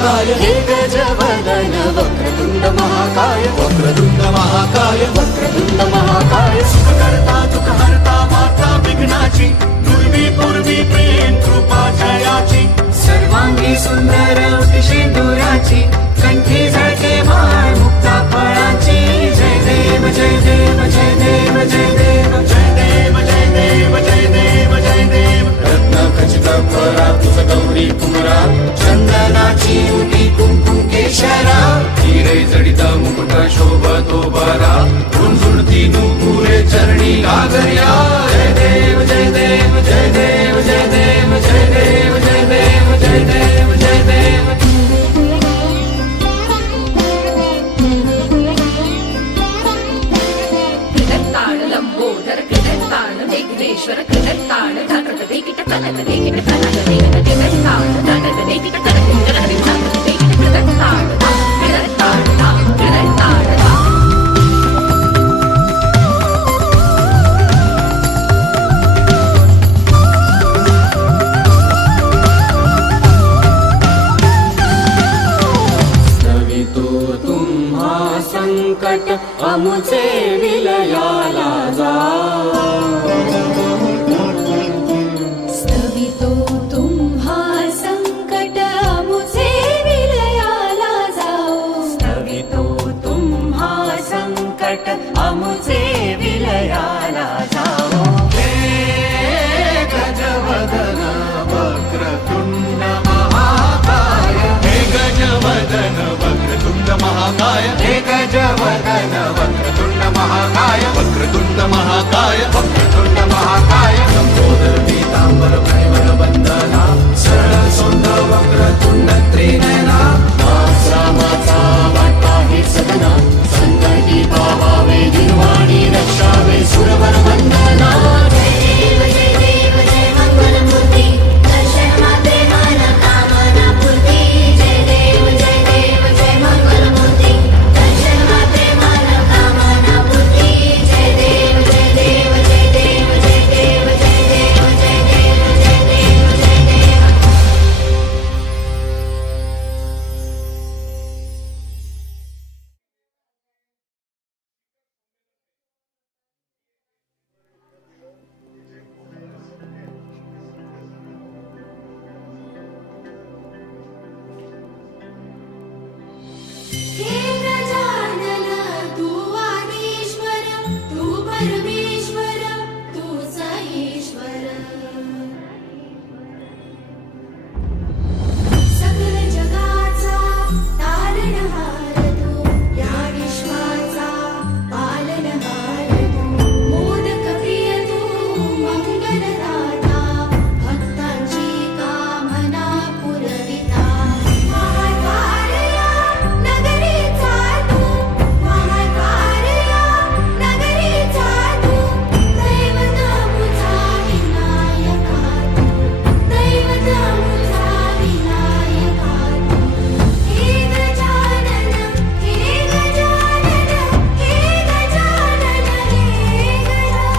महाकाय हे गजवदन वक्रतुंड महाकाय वक्रतुंड महाकाय वक्रतुंड महाकाय सुखकर्ता दुःखहर्ता माता विघ्नाची पूर्वी पूर्वी प्रेम कृपा जयाची सर्वांगी सुंदर सिंदुराची कंठी झळके माळ मुक्ता फळाची जय देव जय देव जय देव जय देव जय देव जय देव जय देव जय देव रत्न खचित परा तुझ गौरी कुमरा चंदनाची उटी कुंकुम केशरा हिरे जडित मुकुट शोभतो बरा झुणझुणती नुपुरे चरणी गागर्या जय देव जय देव जय देव जय देव जय देव जय देव जय देव जय देव लंबोदर कृततान विघ्नेश्वर कृततान धनत देखित कनक देखित कनक देखित कृततान धनत देखित कनक देखित कनक देखित कृततान कृततान कृततान स्तवितो तुम्हा संकट अमुचे विलयाला जा स्तवितो तुम्हा संकट अमुचे विलयाला जाओ स्तवितो तुम्हा संकट अमुचे विलयाला जाओ हे गजवदन वक्रतुंड महाकाय हे गजवदन वक्रतुंड महाकाय हे गजवदन वक्रतुंड महाकाय वक्रतुंड महाकाय वक्रतुंड महाकाय लंबोदर पीतांबर परिमल वंदना सरळ सोंड वक्रतुंड त्रिनयना रामाचा वाटा हे सदना संकटी पावावे निर्वाणी रक्षावे सुरवर वंदना जय देव जय मंगलमूर्ती दर्शन मात्रे मन कामना पूर्ती जय देव जय मंगलमूर्ती दर्शन मात्रे मन कामना पूर्ती जय देव जय देव जय देव जय देव जय देव जय देव जय देव जय देव हे गजानन तू आदिश्वर तू परमेश्वर तूच ईश्वर सकल जगाचा तारणहार तू या विश्वाचा पालनहार तू मोदक प्रिय तू मंगलदाता भक्तांची कामना पुरविता महाद्वार या नगरीचा तू महाद्वार या नगरीचा तू दैवत मुझा विनायका तू दैवत मुझा विनायका तू हे गजानन हे गजानन हे गजानन हे गजानन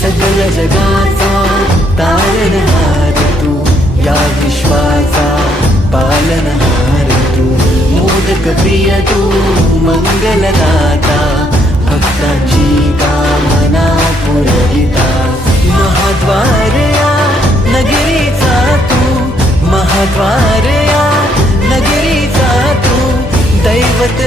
सकल जगाचा तारणहार तू या विश्वाचा पालनहार तू मोदक प्रिय तू मंगलदाता भक्तांची कामना पुरविता महाद्वार या नगरीचा तू महाद्वार या नगरीचा तू दैवत